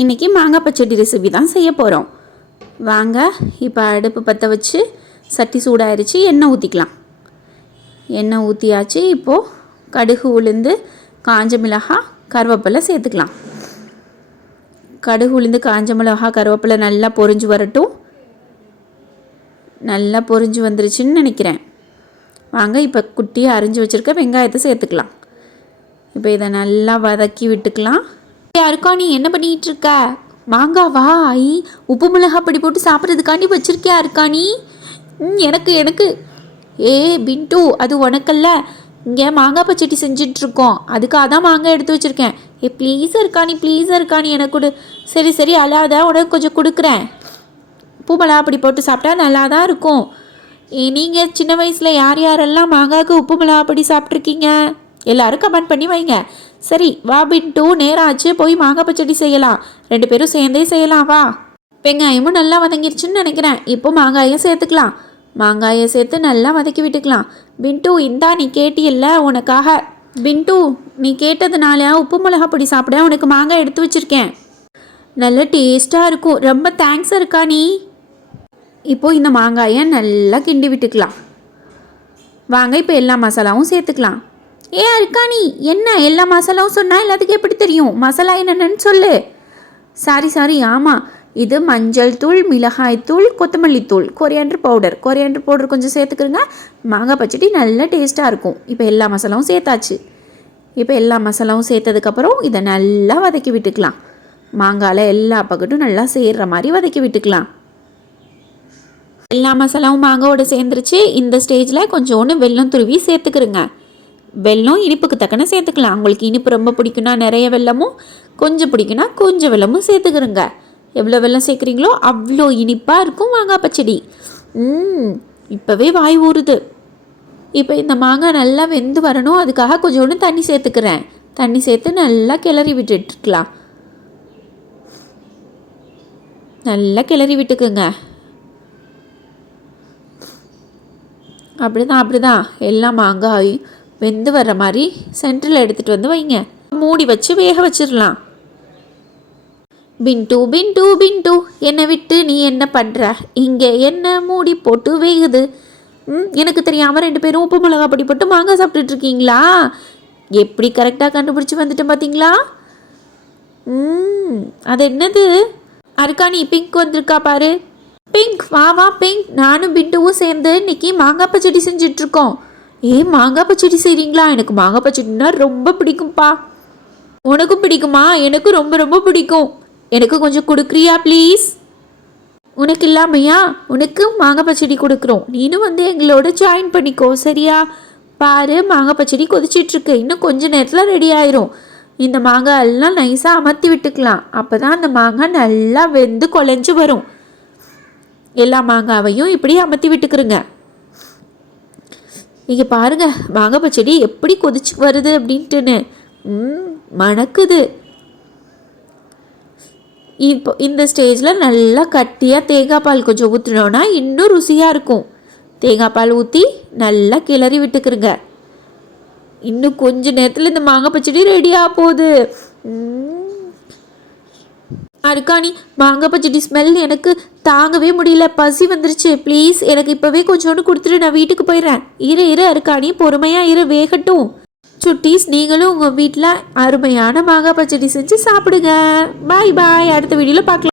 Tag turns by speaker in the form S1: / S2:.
S1: இன்றைக்கி மாங்காய் பச்சடி ரெசிபி தான் செய்ய போகிறோம் வாங்க இப்போ அடுப்பு பற்ற வச்சு சட்டி சூடாயிருச்சு எண்ணெய் ஊற்றிக்கலாம் எண்ணெய் ஊற்றியாச்சு இப்போது கடுகு உளுந்து காஞ்ச மிளகாய் கருவேப்பிலை சேர்த்துக்கலாம். கடுகு உளுந்து காஞ்ச மிளகாய் கருவேப்பிலை நல்லா பொரிஞ்சு வரட்டும். நல்லா பொரிஞ்சு வந்துருச்சுன்னு நினைக்கிறேன். வாங்க இப்போ குட்டியாக அரிஞ்சு வச்சுருக்க வெங்காயத்தை சேர்த்துக்கலாம். இப்போ இதை நல்லா வதக்கி விட்டுக்கலாம். யாருக்கா நீ என்ன பண்ணிகிட்டு இருக்க மாங்காவா ஐ உப்பு மிளகா படி போட்டு சாப்பிட்றதுக்காண்டி வச்சிருக்கியா இருக்கா நீ? ம், எனக்கு எனக்கு. ஏ பின்ட்டு அது உனக்கல்ல. இங்கே மாங்காய் பச்சடி செஞ்சிட்ருக்கோம். அதுக்காக தான் மாங்காய் எடுத்து வச்சுருக்கேன். ஏ ப்ளீஸ் இருக்கானி ப்ளீஸ் இருக்கானி எனக்கு கொடு. சரி சரி அல்லாத உனக்கு கொஞ்சம் கொடுக்குறேன். உப்பு மிளகா அப்படி போட்டு சாப்பிட்டா நல்லா தான் இருக்கும் நீங்கள் சின்ன வயசில் யார் யாரெல்லாம் மாங்காய்க்கு உப்பு மிளகா அப்படி சாப்பிட்ருக்கீங்க? எல்லோரும் கமெண்ட் பண்ணி வைங்க. சரி வா பின்ட்டு நேராச்சு போய் மாங்காய் பச்சடி செய்யலாம். ரெண்டு பேரும் சேர்ந்தே செய்யலாம் வா. வெங்காயமும் நல்லா வதங்கிருச்சுன்னு நினைக்கிறேன். இப்போ மாங்காயும் சேர்த்துக்கலாம். மாங்காயை சேர்த்து நல்லா வதக்கி விட்டுக்கலாம். பின்ட்டு இந்தா நீ கேட்டியல்ல உனக்காக. பின்ட்டு நீ கேட்டதுனால உப்பு மிளகா பொடி சாப்பிட உனக்கு மாங்காய் எடுத்து வச்சிருக்கேன். நல்ல டேஸ்ட்டாக இருக்கும். ரொம்ப தேங்க்ஸ் இருக்கா நீ. இப்போ இந்த மாங்காயை நல்லா கிண்டி விட்டுக்கலாம். வாங்க இப்போ எல்லா மசாலாவும் சேர்த்துக்கலாம். ஏ அருக்காணி என்ன? எல்லா மசாலாவும் சொன்னால் எல்லாத்துக்கும் எப்படி தெரியும்? மசாலா என்னென்னு சொல்லு. சாரி சாரி ஆமாம் இது மஞ்சள் தூள் மிளகாய் தூள் கொத்தமல்லி தூள். Coriander powder. கொரியாண்டர் பவுடர் கொஞ்சம் சேர்த்துக்கிறங்க மாங்காய் பச்சடி நல்லா டேஸ்ட்டாக இருக்கும். இப்போ எல்லா மசாலாவும் சேர்த்தாச்சு. இப்போ எல்லா மசாலாவும் சேர்த்ததுக்கப்புறம் இதை நல்லா வதக்கி விட்டுக்கலாம். மாங்காயில் எல்லா பக்கட்டும் நல்லா சேர்ற மாதிரி வதக்கி விட்டுக்கலாம். எல்லா மசாலாவும் மாங்காவோட சேர்ந்துருச்சு. இந்த ஸ்டேஜில் கொஞ்சோண்டு வெல்லம் துருவி சேர்த்துக்கிறங்க வெல்லம் இனிப்புக்கு தக்கன சேர்த்துக்கலாம். உங்களுக்கு இனிப்பு ரொம்ப பிடிக்குன்னா நிறைய வெல்லமும் கொஞ்சம் பிடிக்குன்னா கொஞ்சம் வெள்ளமும் சேர்த்துக்கிறோங்க. எவ்வளோ வெல்லம் சேர்க்குறீங்களோ அவ்வளோ இனிப்பாக இருக்கும் மாங்காய் பச்சடி. ம் இப்போவே வாய் ஊறுது. இப்போ இந்த மாங்காய் நல்லா வெந்து வரணும். அதுக்காக கொஞ்சோண்டு தண்ணி சேர்த்துக்கிறேன். தண்ணி சேர்த்து நல்லா கிளறி விட்டுட்டுருக்கலாம் நல்லா கிளறி விட்டுக்குங்க. அப்படிதான் அப்படிதான். எல்லா மாங்காயும் வெந்து வர்ற மாதிரி சென்டரில் எடுத்துகிட்டு வந்து வைங்க. மூடி வச்சு வேக வச்சிடலாம். பின்டு பின் டூ என்னை விட்டு நீ என்ன பண்ணுற இங்கே என்ன மூடி போட்டு வேகுது? ம் எனக்கு தெரியாமல் ரெண்டு பேரும் உப்பு மிளகா பொடி போட்டு மாங்காய் சாப்பிட்டுட்ருக்கீங்களா எப்படி கரெக்டாக கண்டுபிடிச்சி வந்துட்டேன் பார்த்தீங்களா ம் அது என்னது? அருக்காணி பிங்க் வந்திருக்கா பாரு. பிங்க் வா வா பிங்க். நானும் பிண்டுவும் சேர்ந்து இன்னைக்கு மாங்காய் பச்சடி செஞ்சுட்டு ஏன் ஏ மாங்காய் பச்சடி செய்கிறீங்களா எனக்கு மாங்காய் பச்சடினா ரொம்ப பிடிக்கும்ப்பா உனக்கும் பிடிக்குமா? எனக்கும் ரொம்ப ரொம்ப பிடிக்கும். எனக்கு கொஞ்சம் கொடுக்குறியா ப்ளீஸ் உனக்கு இல்லாமையா? உனக்கு மாங்காய் பச்சடி கொடுக்குறோம். நீனும் வந்து எங்களோட ஜாயின் பண்ணிக்கோ சரியா? பாரு மாங்காய் பச்சடி கொதிச்சிட்ருக்கு. இன்னும் கொஞ்சம் நேரத்தில் ரெடி ஆயிரும். இந்த மாங்காய் எல்லாம் நைஸாக அமர்த்தி விட்டுக்கலாம். அப்போ தான் அந்த மாங்காய் நல்லா வெந்து குழஞ்சு வரும். எல்லா மாங்காவையும் இப்படி அமர்த்தி விட்டுக்கிறோங்க நீங்கள் பாருங்க மாங்காய் செடி எப்படி கொதிச்சு வருது அப்படின்ட்டுன்னு. ம் மணக்குது. இப்போ இந்த ஸ்டேஜில் நல்லா கட்டியாக தேங்காய் பால் கொஞ்சம் ஊற்றினோன்னா இன்னும் ருசியாக இருக்கும். தேங்காய் பால் ஊற்றி நல்லா கிளறி விட்டுக்கிறங்க இன்னும் கொஞ்ச நேரத்தில் இந்த மாங்காய் பச்சடி ரெடியாக போகுது. ம். அருக்காணி மாங்காய் பச்சடி ஸ்மெல் எனக்கு தாங்கவே முடியல. பசி வந்துருச்சு. ப்ளீஸ் எனக்கு இப்போவே கொஞ்சோண்டு கொடுத்துட்டு நான் வீட்டுக்கு போயிடுறேன் இரு இரு அருக்காணி. பொறுமையாக இரு. வேகட்டும். சுட்டீஸ் நீங்களும் உங்கள் வீட்டில் அருமையான மாங்காய் பச்சடி செஞ்சு சாப்பிடுங்க. பாய் பாய் அடுத்த வீடியோவில் பார்க்கலாம்